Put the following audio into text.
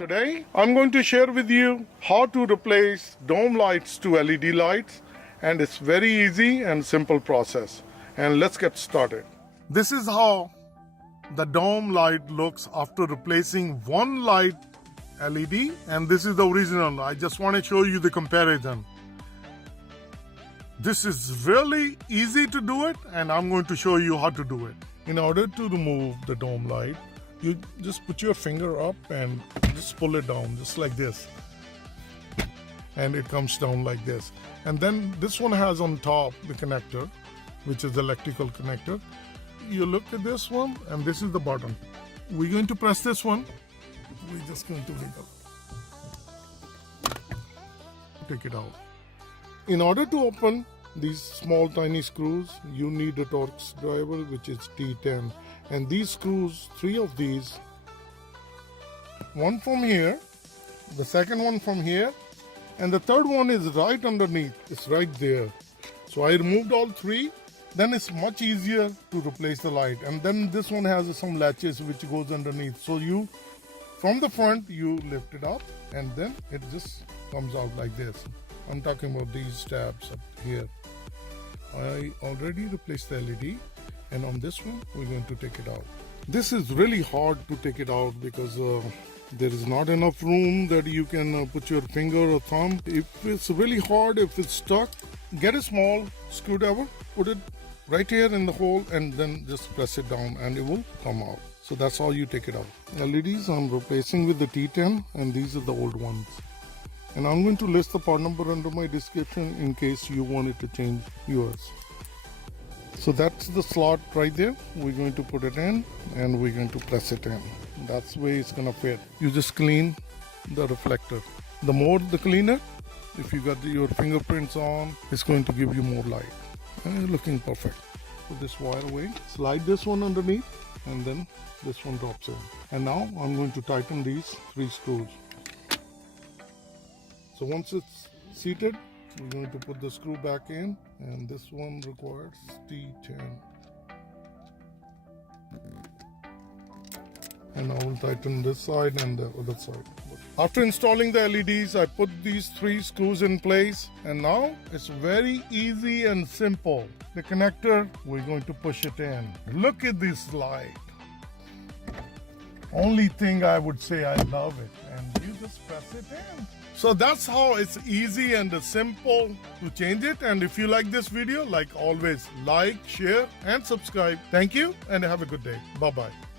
Today, I'm going to share with you how to replace dome lights to LED lights, and it's very easy and simple process. And let's get started. This is how the dome light looks after replacing one light LED, and this is the original. I just want to show you the comparison. This is really easy to do it, and I'm going to show you how to do it. In order to remove the dome light, you just put your finger up and just pull it down, just like this. And it comes down like this. And then this one has on top the connector, which is the electrical connector. You look at this one, and this is the button. We're going to press this one. We're just going to wiggle. Take it out. In order to open these small tiny screws, you need a Torx driver, which is T10. And these screws, 3 of these, one from here, the second one from here, and the third one is right underneath. It's right there. So I removed all 3. Then it's much easier to replace the light. And then this one has some latches which goes underneath. So you, from the front, you lift it up, and then it just comes out like this. I'm talking about these tabs up here. I already replaced the LED, and on this one we're going to take it out. This is really hard to take it out because there is not enough room that you can put your finger or thumb. If it's really hard, if it's stuck, get a small screwdriver, put it right here in the hole, and then just press it down and it will come out. So that's how you take it out. LEDs I'm replacing with the T10, and these are the old ones. And I'm going to list the part number under my description in case you wanted to change yours. So that's the slot right there. We're going to put it in, and we're going to press it in. That's the way it's going to fit. You just clean the reflector. The more the cleaner, if you got your fingerprints on, it's going to give you more light. And it's looking perfect. Put this wire away. Slide this one underneath, and then this one drops in. And now I'm going to tighten these 3 screws. So once it's seated, we're going to put the screw back in, and this one requires T10. And I will tighten this side and the other side. After installing the LEDs, I put these 3 screws in place, and now it's very easy and simple. The connector, we're going to push it in. Look at this light. Only thing I would say, I love it, and you just press it in. So that's how it's easy and simple to change it. And if you like this video, like always, like, share, and subscribe. Thank you, and have a good day. Bye-bye.